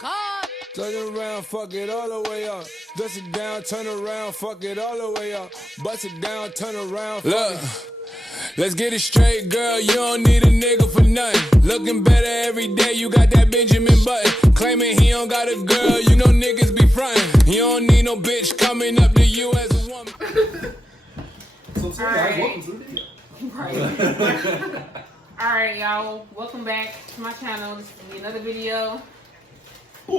Turn around, fuck it all the way up. Dust it down, turn around, fuck it all the way up. Bust it down, turn around, look. Let's get it straight, girl. You don't need a nigga for nothing. Looking better every day. You got that Benjamin Button. Claiming he don't got a girl. You know niggas be frontin'. You don't need no bitch coming up to you as a woman. So, guys, welcome to the video. Alright, y'all. Welcome back to my channel. This is gonna be another video. I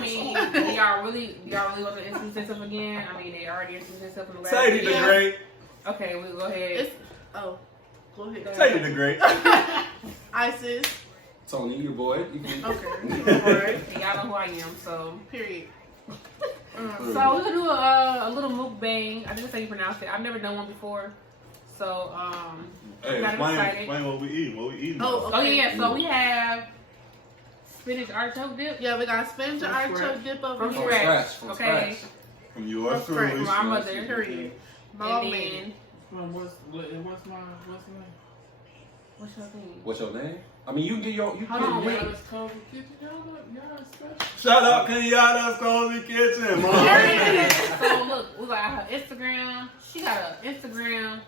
mean, y'all really want to introduce yourself again? I mean, they already introduced themselves in the last Say video. the great. Okay, we'll go ahead. Go ahead. Say the great. Isis. Tony, your boy. Okay. Alright, y'all know who I am, so. Period. So we're gonna do a little mukbang. I think that's how you pronounce it. I've never done one before, so Hey, I'm excited. explain what we eating. What we eating? Oh, Oh yeah, so we have spinach artichoke dip. Yeah, we got spinach artichoke dip over From here. scratch. From Okay. scratch. From yours From truly. scratch. From our mother. Period. My And mom then made it. what's your name? What's your name? I mean, you can get your. You Hold on, wait. Shut up, Kenyatta's Cozy Kitchen, mom. So look, we got her Instagram. She got an Instagram.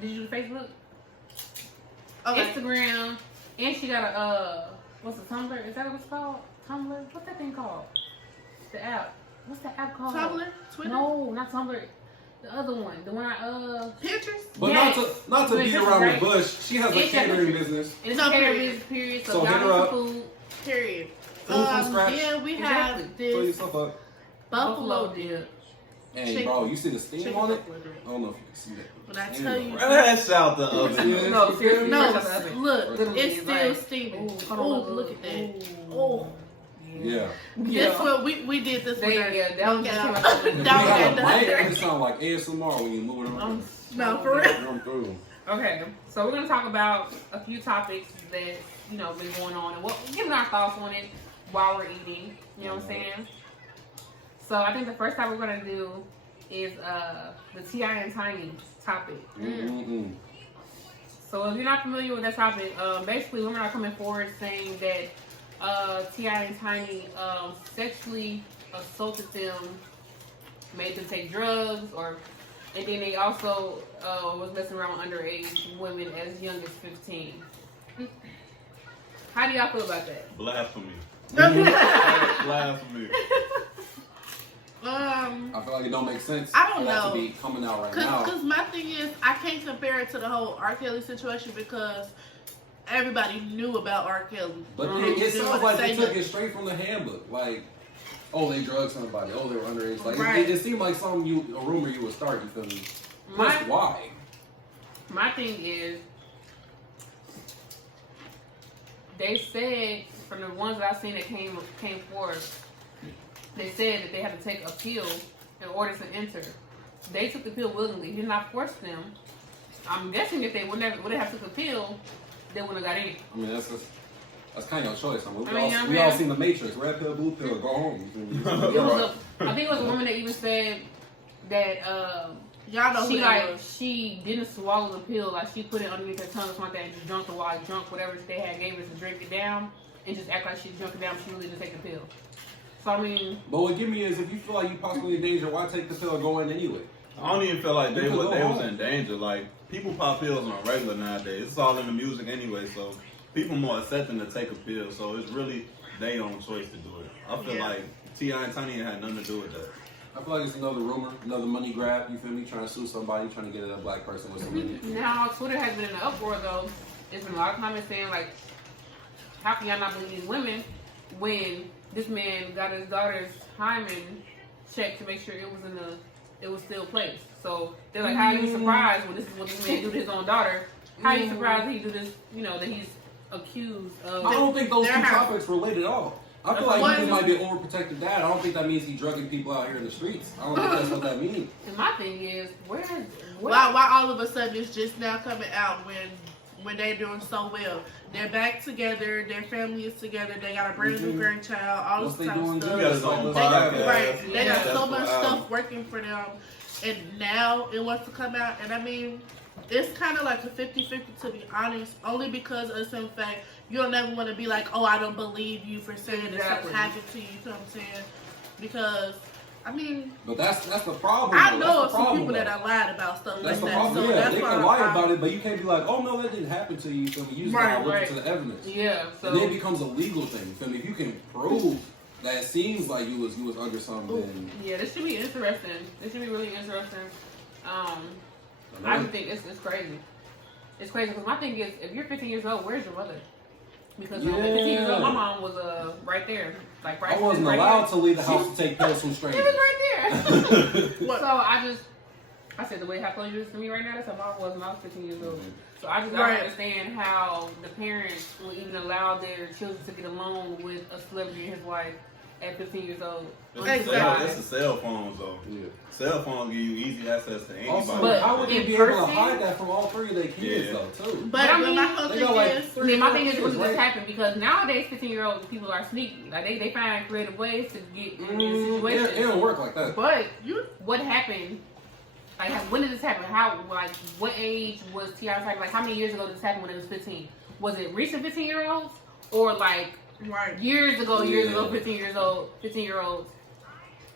Did you do Facebook? Okay. Instagram, and she got a what's the Tumblr? Is that what it's called? Tumblr? What's that thing called? The app. What's the app called? Tumblr? Twitter? No, not Tumblr. The other one. The one Pinterest? But Yes. not to But beat this is around great. the bush. She has a It's catering business. It's No, a catering period. business period. So So hit her y'all up. need some food. Period. Food from scratch. Then we have Exactly. Fill this yourself up. buffalo dip. Hey, bro, you see the steam Chicken on it? buffalo dip. I don't know if you can see that. When I tell you. That's out the oven. Yeah. No, seriously. No, fresh out the oven. look, Literally, it's still right. steaming. Ooh, hold Oh, on, look at that. Ooh. Oh. Yeah. This one, we did this one. Yeah, that was just came out. If you That have a was mic, done. it sound like ASMR when you move it around. No, for real. Run through. Okay, so we're gonna talk about a few topics that been going on, and giving our thoughts on it while we're eating. You know what I'm saying? So I think the first topic we're gonna do is the T.I. and Tiny topic. Mm-hmm. So if you're not familiar with that topic, basically women are coming forward saying that T.I. and Tiny sexually assaulted them, made them take drugs, and then they also was messing around with underage women as young as 15. How do y'all feel about that? Blasphemy. Blasphemy. I feel like it don't make sense. I don't for that know. to be coming out right now. Because my thing is, I can't compare it to the whole R. Kelly situation because everybody knew about R. Kelly. But it sounds like they took it straight from the handbook. Like, oh, they drugged somebody. Oh, they were underage. Like, Right. it seemed like a rumor you would start. You feel me? Why? My thing is, they said, from the ones that I've seen that came forth, they said that they had to take a pill in order to enter. They took the pill willingly. He did not force them. I'm guessing if they would have took the pill, they wouldn't have got in. I mean, that's kind of your choice. I mean, we all seen The Matrix. Red pill, blue pill, go home. You feel me? I think it was a woman that even said that Y'all know who she didn't swallow the pill, like she put it underneath her tongue or something and just drunk the while drunk whatever they had gave her to drink it down and just act like she drunk it down. She really didn't take the pill. So I mean, but what give me is if you feel like you possibly in danger, why take the pill and go in anyway? I don't even feel like they was home. in danger. Like, people pop pills on regular nowadays. It's all in the music anyway, so people more accepting to take a pill. So it's really their own choice to do it. I feel like T.I. and Tiny had nothing to do with that. I feel like it's another rumor, another money grab. You feel me? Trying to sue somebody, trying to get at a black person with some money. now Twitter has been in an uproar though. There's been a lot of comments saying like, how can y'all not believe these women when this man got his daughter's hymen checked to make sure it was still placed. So they're like, how are you surprised when this is what this man do to his own daughter? How are you surprised that he do this? That he's accused of. I don't think those two topics relate at all. I feel like he might be an overprotective dad. I don't think that means he's drugging people out here in the streets. I don't think that's what that means. And my thing is, why all of a sudden it's just now coming out when they're doing so well? They're back together. Their family is together. They got a brand new grandchild. All this type of stuff. They got so much stuff working for them, and now it wants to come out. And I mean, it's kind of like a 50-50 to be honest, only because of the simple fact you'll never want to be like, oh, I don't believe you for saying this Exactly. happened to you. You know what I'm saying? Because, I mean, But that's the problem. I though. know That's the some problem, people that though. are lied about stuff That's the like that. problem. So Yeah, that's they why can lie about it, but you can't be like, oh no, that didn't happen to you. So you just gotta look into the evidence. Yeah. So And then it becomes a legal thing. You feel me? If you can prove that it seems like you was under something, then yeah, this should be interesting. This should be really interesting. I just think it's crazy. It's crazy because my thing is, if you're 15 years old, where's your mother? Because when I was 15 years old, my mom was right there, like right. I wasn't right allowed there. to leave the house to take pills from It strangers. was right there. So I said the way how close you is to me right now, that's how mom was when I was 15 years old. So I just don't understand how the parents will even allow their children to get along with a celebrity and his wife at 15 years old. Exactly. It's the cell phones, though. Yeah. Cell phones give you easy access to anybody. Also, But how would they in be able to person- hide that from all three of their kids, Yeah. though, too? But I mean, my whole they thing got like is, I mean, my thing is, kids, what does this right? happen? Because nowadays, 15-year-old people are sneaky. Like they find creative ways to get in situations. It don't work like that. But what happened? Like, when did this happen? How? Like, what age was T.I. type? Like, how many years ago did this happen when it was 15? Was it recent 15-year-olds or like years ago? 15-year-olds.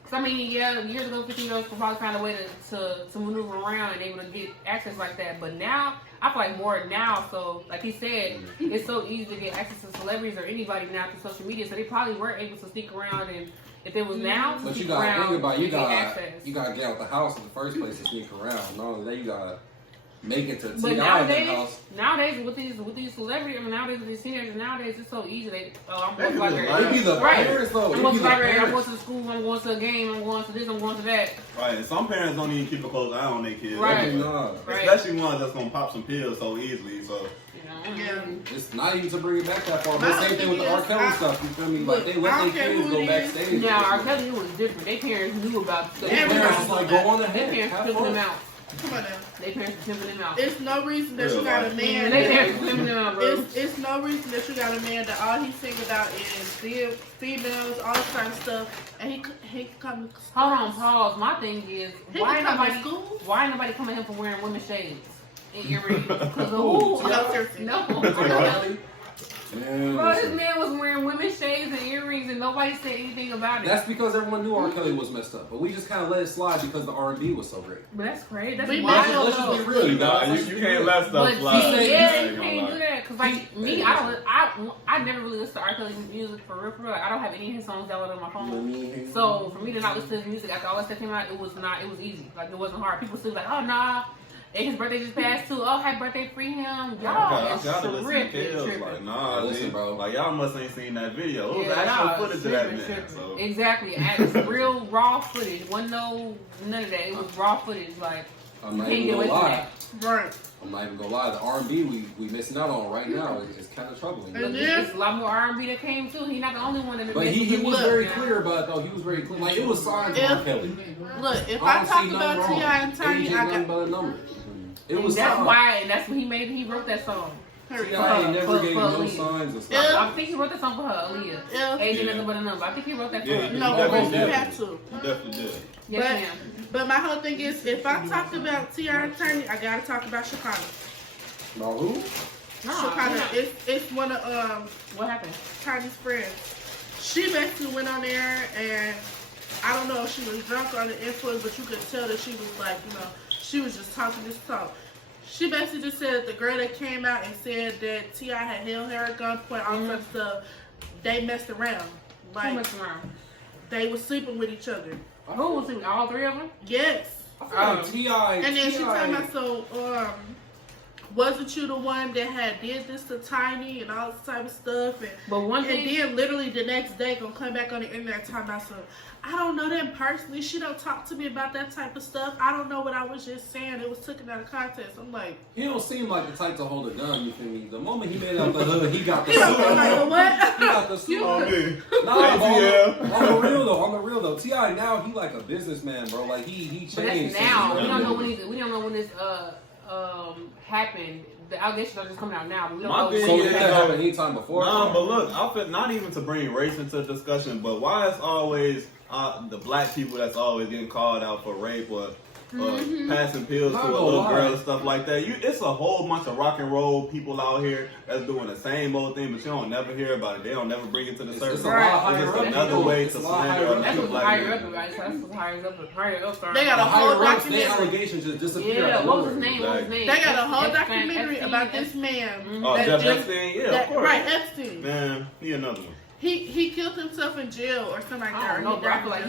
Because I mean, yeah, years ago, 15-year-olds could probably find a way to maneuver around and able to get access like that. But now, I feel like more now. So, like he said, it's so easy to get access to celebrities or anybody now through social media. So they probably were able to sneak around, and if it was now, But you sneak gotta around think about and get access. you gotta get out the house in the first place to sneak around. Not only that, you gotta make it to But T.I.'s house. nowadays with these celebrities, I mean, nowadays with these teenagers, nowadays it's so easy. I'm going to They library. It be the Right. parents, though. I'm It going be to the library. I'm going parents. to the school. I'm going to a game. I'm going to this. I'm going to that. Right, and some parents don't even keep a close eye on their kids. Right. They do. Nah. Right. Especially ones that's gonna pop some pills so easily. So yeah. It's not even to bring it back that far. My But same thing with the R. thing Kelly is, stuff. You feel me? look, Like they I let don't their care kids who go it is. backstage. Now, R. Kelly, it was different. Their parents knew about stuff. Their parents was like, go on Their ahead. parents Have pimping them fun. out. Come on now. Their parents pimping them out. It's no reason that Real you got a life. man. And their that- parents pimping them out, bro. It's no reason that you got a man that all he's thinking about is females, all this kind of stuff, and he come. Hold on, pause. My thing is, He why can come to nobody school. why nobody coming here for wearing women's shades and earrings? Because Ooh, no, seriously. no, R. Kelly. Man, Bro, this listen. man was wearing women's shades and earrings and nobody said anything about it. That's because everyone knew R. Kelly was messed up, but we just kind of let it slide because the R&B was so great. But that's crazy. That's We wild, might Let's just though. be real, you guys. you can't let stuff But fly. see, He yeah, said- you can't do that. Cause like me, I never really listen to R. Kelly music for real. Like, I don't have any of his songs downloaded on my phone. So for me to not listen to his music after all that stuff came out, it was easy. Like it wasn't hard. People still like, oh nah. And his birthday just passed too. Oh, happy birthday, free him. Y'all I is gotta listen to tripping, Kills. tripping. Like, nah, Listen, G, bro. Like, y'all must ain't seen that video. It was Yeah, actual nah, footage of that tripping, man. tripping. So. Exactly. It's real raw footage. Wasn't none of that. It was raw footage. Like I'm not can't even get away gonna from lie. that. Right. I'm not even gonna lie. The R&B we missing out on right now is kind of troubling. And Look, then- there's a lot more R&B that came too. He's not the only one that. But he was very clear about it, though. He was very clear. Like, it was signed to R. Kelly. Look, if I I don't talk see nothing about wrong. T.I. and Tiny, Ain't I nothing got but a number. It And was that's signed. why, and that's when he wrote that song. T.I. ain't never gave no Aaliyah. signs of stuff. Yeah. I think he wrote that song for her, Aaliyah. Yeah. Age ain't Yeah. nothing but a number. I think he wrote that for Yeah, her. he No, definitely but you did. have to. You definitely did. Yes, But- ma'am. But my whole thing is, if I talk about T.I. and Tiny, I gotta talk about Shekinah. About who? Shekinah, Yeah. it's one of What happened? Tiny's friends. She basically went on there, and I don't know if she was drunk or on the influence, but you could tell that she was like, she was just talking this talk. She basically just said that the girl that came out and said that T.I. had held her at gunpoint, all that stuff, they messed around. Who Like, messed around? they were sleeping with each other. Who was it? All three of them? Yes. I feel like T.I. And then she T.I. talking about, so, wasn't you the one that had did this to Tiny and all this type of stuff? And, But one and thing, then literally the next day gonna come back on the internet talking about some, I don't know them personally. She don't talk to me about that type of stuff. I don't know what I was just saying. It was taken out of context. I'm like, He don't seem like the type to hold a gun, you feel me? The moment he made out the hood, he got the he don't suit. feel like what? He got the suit. On me. Nah, ATL. but on the real though, T.I. now he like a businessman, bro. Like he changed. but that's now. We something. don't know when this happened. The allegations are just coming out now, but we don't My know. thing So is, it could have happened anytime before. Nah, but look, I feel not even to bring race into the discussion, but why is always the black people that's always getting called out for rape or passing pills to a little girl and stuff like that. It's a whole bunch of rock and roll people out here that's doing the same old thing, but you don't never hear about it. They don't never bring it to the surface. It's just another way to slander other That's people. what's higher up, right? So that's what's higher up. They got a whole documentary. Their allegations just disappear. Yeah, what was his name? What was his name? They got a whole documentary about this man. Oh, Jeff Epstein? Yeah, of course. Right, Epstein. Man, he another one. He killed himself in jail or something like that. No, bro, I feel like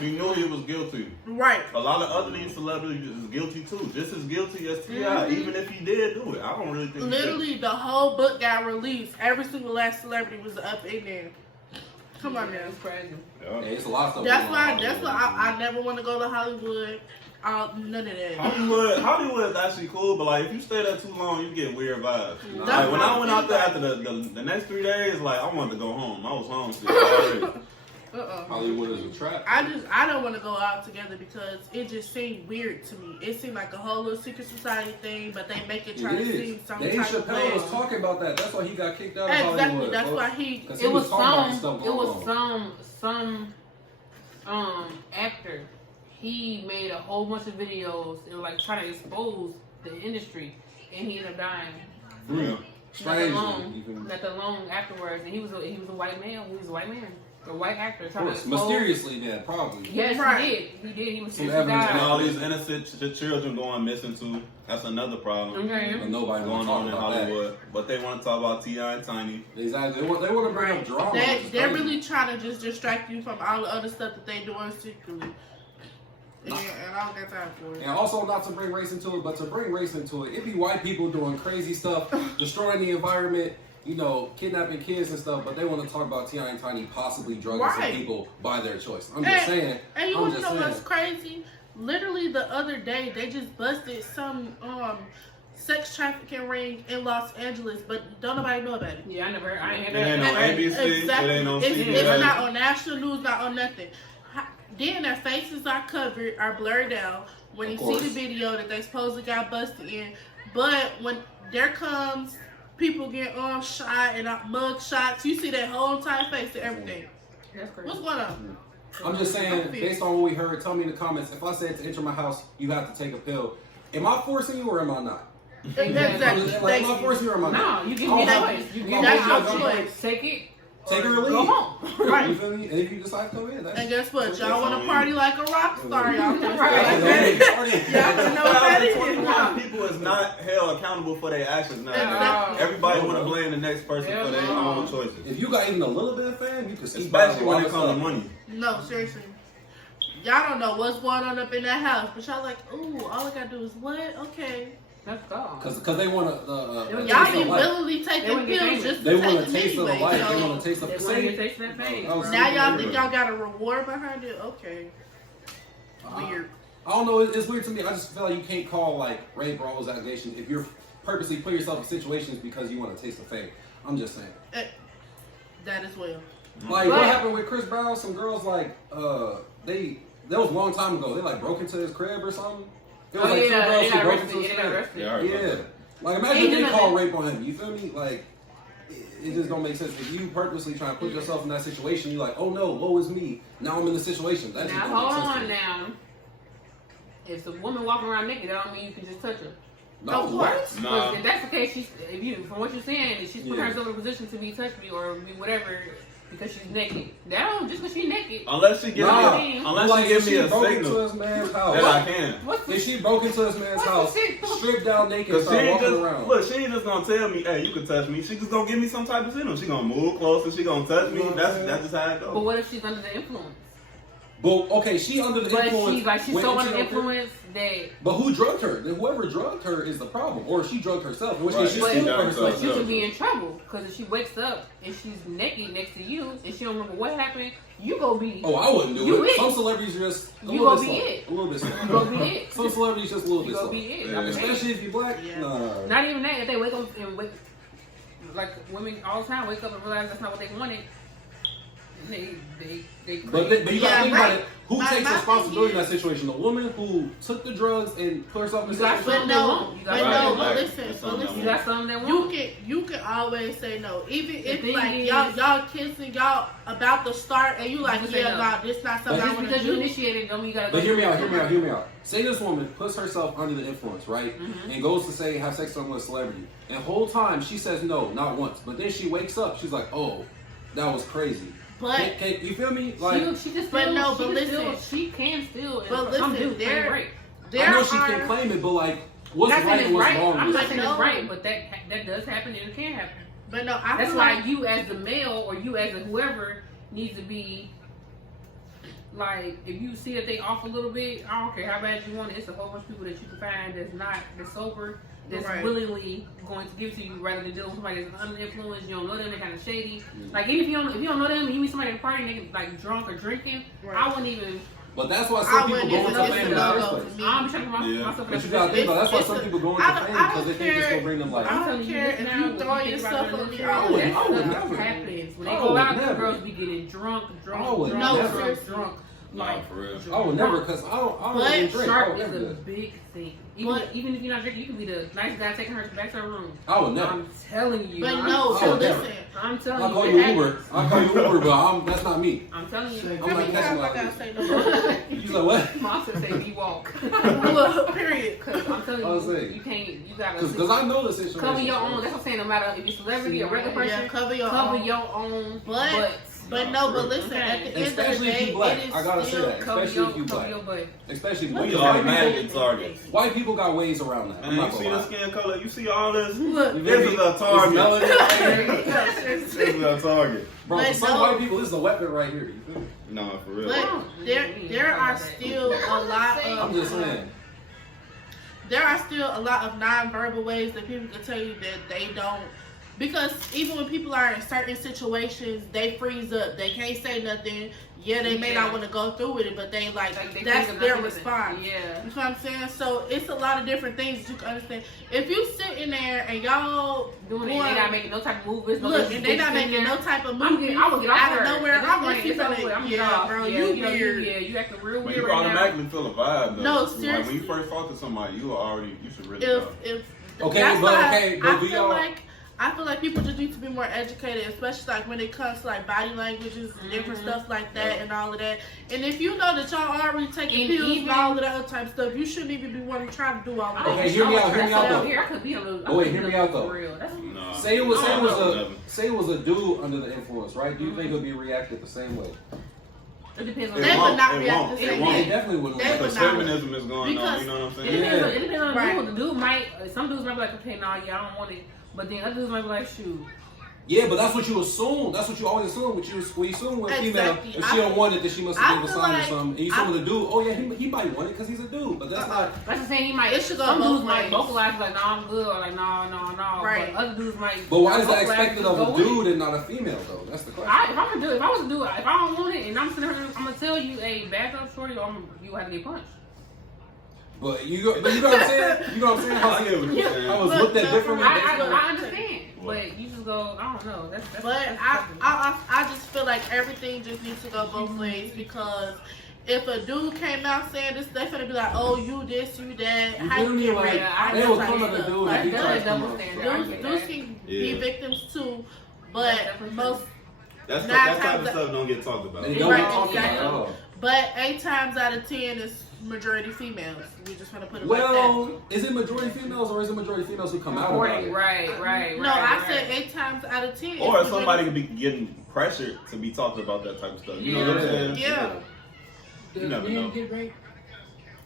He knew he was guilty. Right. A lot of other these celebrities is guilty too. Just as guilty as T.I. Even if he did do it. I don't really think literally the whole book got released. Every single last celebrity was up in there. Come on, man. It's crazy. Yeah, it's a lot of stuff. That's why I never want to go to Hollywood. None of that. Hollywood is actually cool, but like if you stay there too long, you get weird vibes. Like when I went out there after the next 3 days, like I wanted to go home. I was homesick already. Hollywood is a trap. I don't want to go out together because it just seemed weird to me. It seemed like a whole little secret society thing, but they make it try to seem some Dave type of Chappelle way. was talking about that. That's why he got kicked out of Exactly. Hollywood. That's why he. It was some actor. He made a whole bunch of videos and like trying to expose the industry, and he ended up dying. Yeah. Not that long afterwards, and he was a white male. He was a white man, a white actor trying to expose. Mysteriously, then probably. Yes, right. He did. He was Some evidence And died. all these innocent children going missing too. That's another problem. Okay. But nobody Going on in Hollywood. That. But they want to talk about T.I. and Tiny. Exactly. They want to bring up drama. They're really trying to just distract you from all the other stuff that they doing secretly. Yeah, and I don't got time for it. And also, not to bring race into it, but to bring race into it, it be white people doing crazy stuff, destroying the environment, kidnapping kids and stuff, but they want to talk about T.I. and Tiny possibly drugging some people by their choice. I'm just saying. And you want to know what's crazy? Literally the other day, they just busted some sex trafficking ring in Los Angeles, but don't nobody know about it. Yeah, I ain't heard It ain't that. on ABC. Exactly. It ain't on It's CBS. not on national news, not on nothing. Then their faces are covered, are blurred out when you see the video that they supposedly got busted in. But when there comes people get shot and mug shots, you see that whole entire face and everything. That's crazy. What's going on? I'm just saying, based on what we heard, tell me in the comments, if I said to enter my house, you have to take a pill, am I forcing you or am I not? Exactly. Like, am I forcing you or am I not? No, you give me that choice. That's your choice. Take it. Take it or leave. Go home. Right. You feel me? And if you decide to go in, that's... And guess what? Y'all want to party like a rock star, y'all. Y'all Right. know what that is. 2021 people is not held accountable for their actions now. Exactly. Everybody want to blame the next person for their own choices. If you got even a little bit of fame, you can see. Especially when it comes to money. No, seriously. Y'all don't know what's going on up in that house, but y'all like, ooh, all I gotta do is what? Okay. Let's go. Because they want to. Y'all be willingly taking pills just to they take want a it taste of the anyway. life. They want a taste of They the want to same. taste that pain. Now y'all think y'all got a reward behind it? Okay. Weird. I don't know. It's weird to me. I just feel like you can't call like rape or all those allegations if you're purposely putting yourself in situations because you want to taste the fame. I'm just saying. That as well. Like what happened with Chris Brown? Some girls like that was a long time ago. They like broke into his crib or something. There was two girls who broke into his crib. Yeah. Like imagine they call rape on him. You feel me? Like it just don't make sense. If you purposely try to put yourself in that situation, you're like, oh no, woe is me. Now I'm in the situation. That just now don't make hold sense on now. If a woman walking around naked, that don't mean you can just touch her. No, Of course. Nah. If that's the case, from what you're saying, she's putting herself in a position to be touched me or be whatever because she's naked. That don't just because she's naked. Unless she give me a broke signal into his man's house. that I can. If she broke into his man's house, stripped down naked, Cause she started ain't walking just around. look. She ain't just gonna tell me, "Hey, you can touch me." She just gonna give me some type of signal. She gonna move closer. She gonna touch me. That's just how it goes. But what if she's under the influence? But okay, she under the influence. But she's so under the influence that. But who drugged her? Then whoever drugged her is the problem, or she drugged herself. In which case she's Right. still But- herself. But you could be in trouble because if she wakes up and she's naked next to you and she don't remember what happened, you go be. Oh, I wouldn't do it. Some celebrities are just a You little go bit be slow. it. A little bit slow. You go be it. Some celebrities just a little You bit go slow. be it. Yeah. Especially if you're black. Yeah. Nah. Not even that. If they wake up and like women all the time wake up and realize that's not what they wanted. They But you gotta think about it. Who takes responsibility in that situation? The woman who took the drugs and put herself in the situation? But listen. You got something that won't. You can always say no. Even if like y'all kissing, y'all about to start, and you like, nah, this not something I want to do. Because you initiated, don't mean you gotta. But hear me out. Say this woman puts herself under the influence, right? And goes to have sex with a celebrity. And the whole time she says no, not once. But then she wakes up, she's like, oh, that was crazy. But you feel me? Like she just listen, she can still. But listen, I know she can claim it, but like, what's right and what's wrong? I'm not saying it's right, but that does happen and it can happen. But no, that's why you as the male or you as a whoever needs to be like, if you see that they off a little bit, I don't care how bad you want it. It's a whole bunch of people that you can find that's sober. That's willingly going to give to you rather than dealing with somebody that's under the influence. You don't know them, they're kind of shady. Like, even if you don't know them, and you meet somebody at a party and they like drunk or drinking, I wouldn't even. But that's why some people go into fame in the first place. I'm checking myself. But you gotta think about that's why some people go into fame because they think this will bring them like. I don't care if you throw yourself on me. I would never. Happens when they go out. The girls be getting drunk. Like, for real. I would never, because I don't really drink. Sharp is a big thing. Even if you're not drinking, you can be the nice guy taking her back to her room. I would never. I'm telling you. But no, so listen. I'm telling you. I'll call you Uber, but that's not me. I'm telling you. I'm like, that's like you like what? Mom said say walk. Period. Because I'm telling you, you can't, you gotta. Because I know the situation. Cover your own. That's what I'm saying. No matter if you're celebrity or regular person, cover your own. But listen, at the end of the day, I gotta say that, especially if you black. Especially we automatically target. White people got ways around that. Man, you see the skin color? You see all this? Look, this is a target. This is a target. Bro, for some white people, this is a weapon right here. You feel me? No, for real. But there are still a lot of. I'm just saying. There are still a lot of non-verbal ways that people can tell you that they don't. Because even when people are in certain situations, they freeze up. They can't say nothing. Yeah, they may not want to go through with it, but they that's their response. Yeah. You know what I'm saying? So it's a lot of different things that you can understand. If you sitting there and y'all doing it, they not making no type of movements. Look, and they not making no type of movement. I would get off out of nowhere. I'm like, bro, you acting real weird. You automatically feel a vibe, though. No, seriously. Like, when you first talk to somebody, you should really know. But do y'all? I feel like people just need to be more educated, especially like when it comes to like body languages and different stuff like that and all of that. And if you know that y'all already taking pills and all of that other type of stuff, you shouldn't even be wanting to try to do all of that. Okay, hear me out though. Hear me out though. Say it was a dude under the influence, right? Do you think he'll be reacted the same way? It depends on. They would not react the same way. They definitely wouldn't. Because feminism is going on. You know what I'm saying? It depends on the dude. The dude might. Some dudes might be like, okay, nah, yeah, I don't want it. But then other dudes might be like, shoot. Yeah, but that's what you assume. That's what you always assume. When you assume with a female, if she don't want it, then she must have given a sign or something. And you assume with a dude, oh yeah, he might want it because he's a dude. But that's not. That's the saying. He might. Some dudes might vocalize like, nah, I'm good, or like, no. Right. But other dudes might. But why is that expected of a dude and not a female though? That's the question. If I was a dude, if I don't want it, and I'm sitting here, I'm gonna tell you, hey, back up, shorty, or you have to get punched. But you know what I'm saying? You know what I'm saying? I was looked at differently. I understand. But you just go, I don't know. I just feel like everything just needs to go both ways, because if a dude came out saying this, they finna be like, oh, you this, you that. How you get raped? They will come at a dude and he tries to come Dudes can be victims too, but most. That type of stuff don't get talked about. But 8 times out of 10 is majority females. We just want to put it like that. Well, is it majority females or is it majority females who come out about it? Right. No, I said 8 times out of 10. Or somebody could be getting pressured to be talking about that type of stuff. You know what I'm saying? Yeah. You never know. Get raped?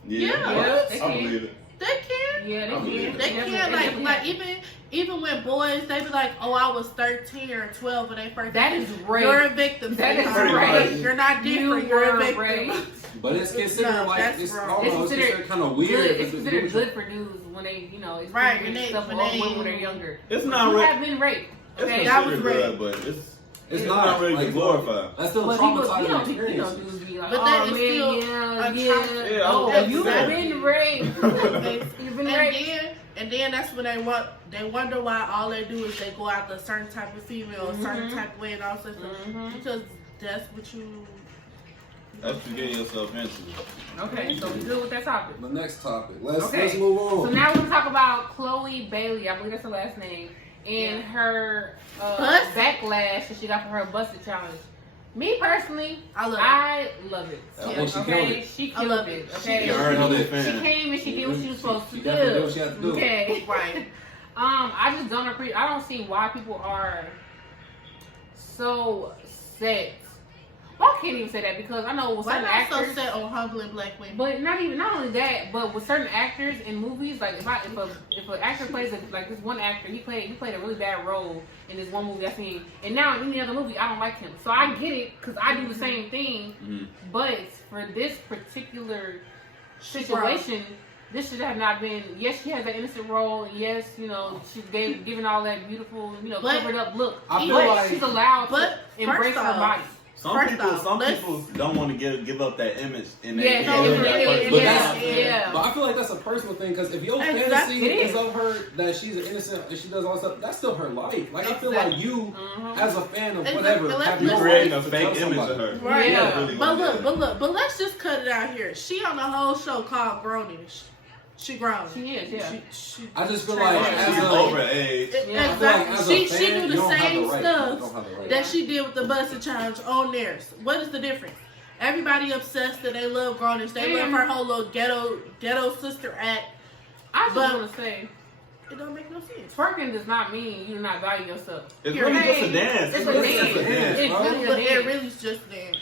Yeah. I believe it. They can. Yeah, they can. They can. Like even when boys, they be like, oh, I was 13 or 12 when they first. That is rape. You're a victim. That is rape. You're not different. You're a victim. But it's considered it's considered kind of weird. It's considered good for dudes when they, it's right when they're younger. It's not rape. You have been raped. Okay, that was rape, but it's not really like glorified. That's still traumatizing experience. But that is still you've been raped. You've been raped. And then that's when they wonder why all they do is they go after a certain type of female, a certain type of way and all sorts of stuff. Because that's what you That's what you're getting yourself into. Okay, so we good with that topic. The next topic. Let's move on. So now we're gonna talk about Chloe Bailey. I believe that's her last name. And her backlash that she got for her busted challenge. Me personally, I love it. Okay, she killed it. Okay, she came and she did what she was supposed to do. Did what she had to do. Okay, right. I just don't appreciate. I don't see why people are so set. Well, I can't even say that because I know with certain actors so set on humbling black women. But not only that, but with certain actors in movies, like if an actor plays like this one actor, he played a really bad role in this one movie I seen, and now in any other movie I don't like him. So I get it because I do the same thing. Mm-hmm. But for this particular situation, this should have not been. Yes, she has that innocent role. And yes, she's given all that beautiful, covered up look. I feel like she's allowed to embrace her body. Some people don't want to give up that image in But I feel like that's a personal thing because if your fantasy is of her that she's an innocent and she does all that stuff, that's still her life. Like I feel like you, as a fan of whatever, have you creating a fake image of her. Right. Yeah. But let's just cut it out here. She on the whole show called Grownish. She grown. She is, yeah. I just feel like she's over age. Exactly. She do the same stuff that she did with the busted challenge on theirs. What is the difference? Everybody obsessed that they love Grownish. They love her whole little ghetto sister act. I just want to say, it don't make no sense. Twerking does not mean you do not value yourself. It's really just a dance. It's a dance. It really is just a dance.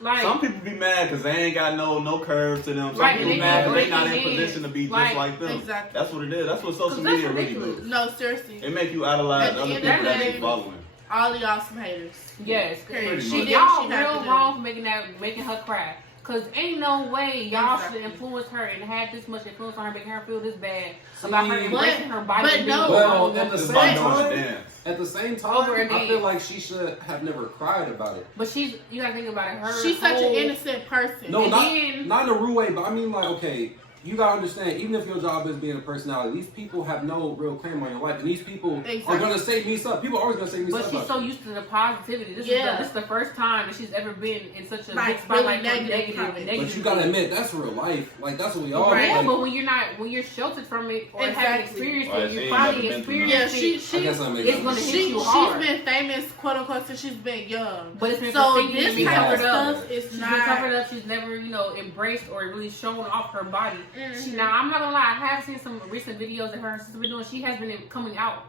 Like, some people be mad because they ain't got no curves to them. Some people be mad because they not in position to be just like them. Exactly. That's what it is. That's what social media really do. No, seriously. It make you idolize other people that you following. All of y'all some haters. Yes. Y'all real wrong for making her cry. Because ain't no way y'all should influence her and have this much influence on her, making her feel this bad about her embracing her body. But no. Well, at the same time, I feel like she should have never cried about it. But you gotta think about it. She's such an innocent person. No, not in a rude way, but I mean like, okay, you gotta understand, even if your job is being a personality, these people have no real claim on your life, and these people are gonna say me stuff. People are always gonna say me stuff. But she's so used to the positivity. This is the first time that she's ever been in such a big spotlight for negative. But you gotta admit, that's real life. Like that's what we all. Right, but when you're sheltered from it or haven't experienced it, you're finally experiencing it. It's gonna hit you hard. She's been famous, quote unquote, since she's been young. But it's been this type of stuff is not. She's been covered up. She's never, embraced or really shown off her body. Now, I'm not gonna lie, I have seen some recent videos that her and sister been doing. She has been coming out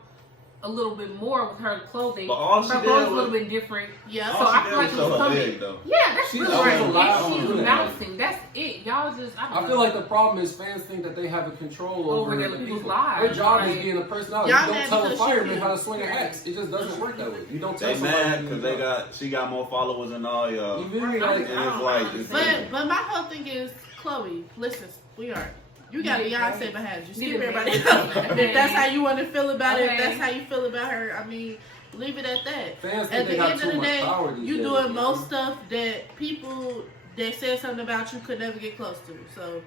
a little bit more with her clothing. But all she her clothes a little bit different. Yeah. So I feel like she's coming. Yeah, that's she's really right. She's announcing. That's it. Y'all just. I feel like the problem is fans think that they have a control over other people's lives. Their job is being a personality. You don't tell a fireman how to swing an axe. It just doesn't work that way. You don't tell somebody. They mad because she got more followers than all y'all. But my whole thing is, Chloe, listen, sweetheart. You got Beyonce behind you. Skip everybody else. If that's how you want to feel about it, if that's how you feel about her, I mean, leave it at that. Fans at the end of the day, you doing most stuff that people that said something about you could never get close to. So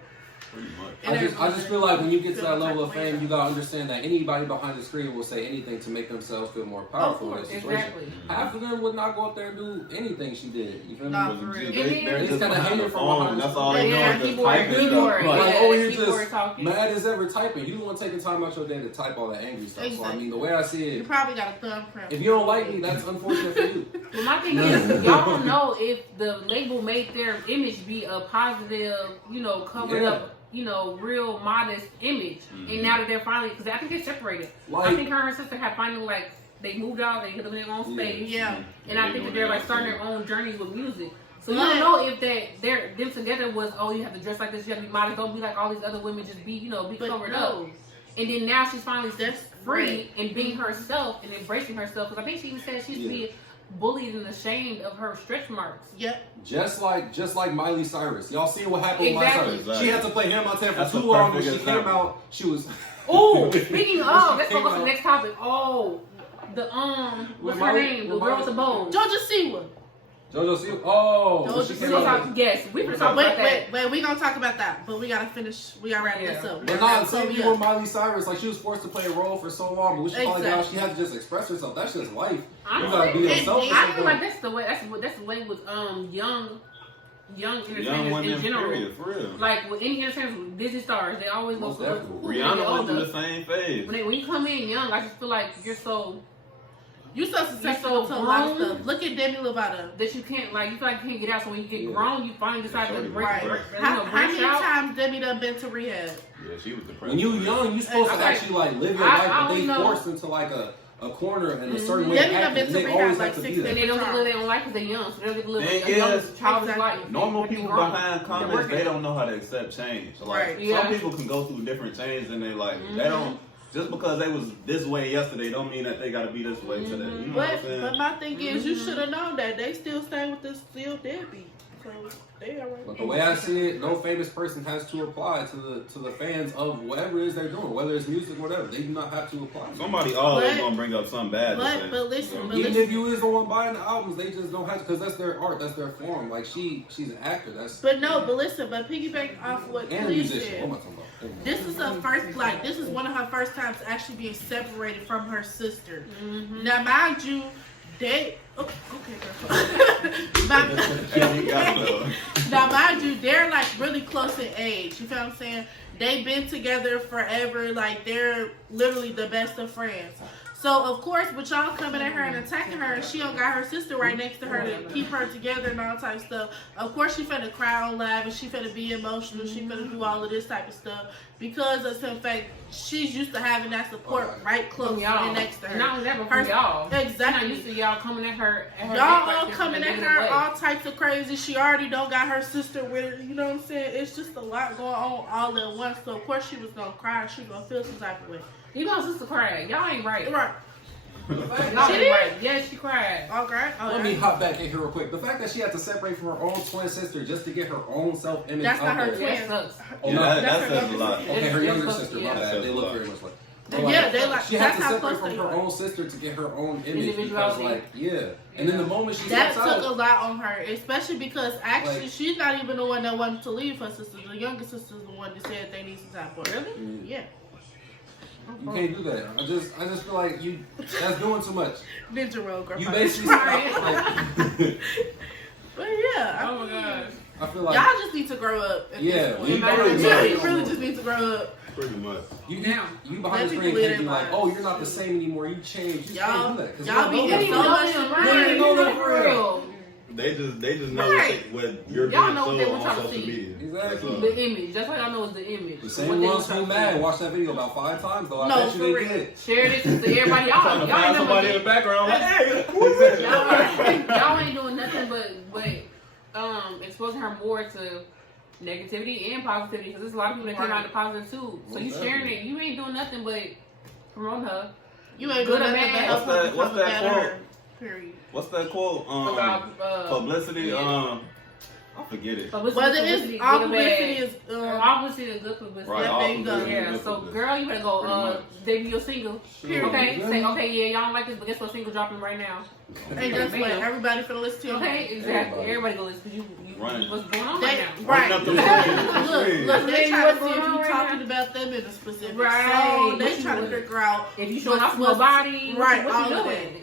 pretty much. I just feel like when you get to that level of fame, you gotta understand that anybody behind the screen will say anything to make themselves feel more powerful in this situation. Exactly. Half of them would not go up there and do anything she did. You feel me? They're just kind of hating from behind. That's all they know is just typing stuff. Like over here just mad as ever typing. You don't want to take the time out your day to type all that angry stuff. So I mean, the way I see it, you probably got a thumbprint. If you don't like me, that's unfortunate for you. Well, my thing is, y'all don't know if the label made their image be a positive, covered up, real modest image. And now that they're finally, because I think they're separated. I think her and her sister have finally, they moved out, they live in their own space. Yeah. And I think that they're, starting their own journeys with music. So you don't know if them together was, you have to dress like this, you have to be modest, don't be like all these other women, just be, be covered up. And then now she's finally free and being herself and embracing herself. Because I think she even said she used to be bullied and ashamed of her stretch marks. Yep. Just like Miley Cyrus. Y'all seen what happened with Miley Cyrus? Exactly. She had to play Hannah Montana for too long. When she came out, she was... Oh, speaking of, let's go to the next topic. Oh, what's her name? The girl with the bow. Georgia Siwa. JoJo Siwa. Oh, Georgia Siwa. Yes, we can talk about that. Wait, we gonna talk about that, but we gotta finish. We gotta wrap this up. But not same thing with Miley Cyrus. She was forced to play a role for so long, but when she finally got out, she had to just express herself. That's just life. You gotta be yourself. I feel like that's the way. That's the way with young young entertainers in general. Period, for real. Like with any entertainers, with Disney stars, they always go for Rihanna went through the same phase. When you come in young, I just feel like you're so susceptible to a lot of stuff. Look at Demi Lovato. That you can't, like, you feel like you can't get out. So when you get grown, you finally decide to break How many times Demi done been to rehab? Yeah, she was depressed. When you young, you supposed to actually like live your life, but they forced into like a corner and a certain way of acting. They always have to be there. And they don't get to live their own life because they're young, so they don't get to live a young child's life. Normal people behind comments, they don't know how to accept change. Like some people can go through different changes and they like they don't. Just because they was this way yesterday don't mean that they gotta be this way today. You know what I'm saying? But my thing is, you should have known that they still stay with this still deadbeat. So they all right. But the way I see it, no famous person has to apply to the fans of whatever it is they're doing, whether it's music or whatever. They do not have to apply. Somebody always gonna bring up something bad. But listen, even if you is the one buying the albums, they just don't have to because that's their art, that's their form. Like she's an actor. But piggyback off what Clea said. What am I talking about? This is her first, like, this is one of her first times actually being separated from her sister. Now, mind you, they. Okay, girl. Now, mind you, they're like really close in age. You feel what I'm saying? They've been together forever. Like, they're literally the best of friends. So, of course, with y'all coming at her and attacking her, and she don't got her sister right next to her to keep her together and all type of stuff. Of course, she finna cry on live and she finna be emotional. She finna do all of this type of stuff because of the fact she's used to having that support right close and next to her. Not only that, but from y'all. Exactly. Not used to y'all coming at her. Y'all all coming at her all types of crazy. She already don't got her sister with her. You know what I'm saying? It's just a lot going on all at once. So, of course, she was gonna cry. She was gonna feel some type of way. You know, sister cried. Y'all ain't right. Right. Y'all ain't right. Yes, she cried. Okay. Let me hop back in here real quick. The fact that she had to separate from her own twin sister just to get her own self-image. That's not her twin. That sucks. That says a lot. Okay, her younger sister. My bad. They look very much like. They like. She had to separate from her own sister to get her own image because, like, and then the moment she that steps took out, a lot on her, especially because actually she's not even the one that wanted to leave her sister. The younger sister's the one that said they need some time for her. Really? Yeah. You can't do that. I just feel like that's doing too much. Ninja roll, girl. You basically like, but yeah. Oh my god. I feel like y'all just need to grow up. Yeah, we really just need to grow up. Pretty much. You behind the screen can't be like, oh, you're not the same anymore. You changed. You can't do that because y'all be getting so much for real. They just know what you're y'all know what they doing want on y'all to social see. media. Exactly. The image. That's what y'all know is the image. The same ones who mad watched that video about 5 times though. I bet you they did. Share this to everybody. Y'all ain't somebody in the background like, hey, y'all ain't doing nothing but exposing her more to negativity and positivity because there's a lot of people that came out to positive too. So you sharing it. You ain't doing nothing but promote her. You ain't doing nothing but help her become better. Period. What's that quote? About publicity. I forget it. Whether it's all publicity is obviously is good publicity. Right, yeah. So girl, you better go debut your single. Period. Okay. Say okay. Yeah, y'all don't like this, but guess what? Single dropping right now. And guess what? Everybody finna listen to you. Okay. Exactly. Everybody go listen because you what's going on right now. Right. Look. They trying to see if you talking about them in a specific song. They trying to figure out if you showing off your body. Right. What you doing?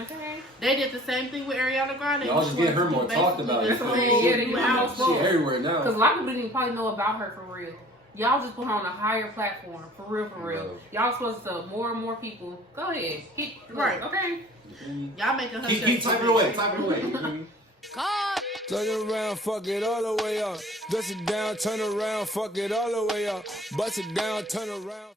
Okay. They did the same thing with Ariana Grande. Y'all just get her more talked about. Yeah, they get she everywhere now. Because a lot of people didn't even probably know about her for real. Y'all just put her on a higher platform. For real. Y'all supposed to more and more people. Go ahead. Right. Okay. Y'all making her keep typing away. Turn it around, fuck it all the way up. Dust it down, turn around, fuck it all the way up. Bust it down, turn around.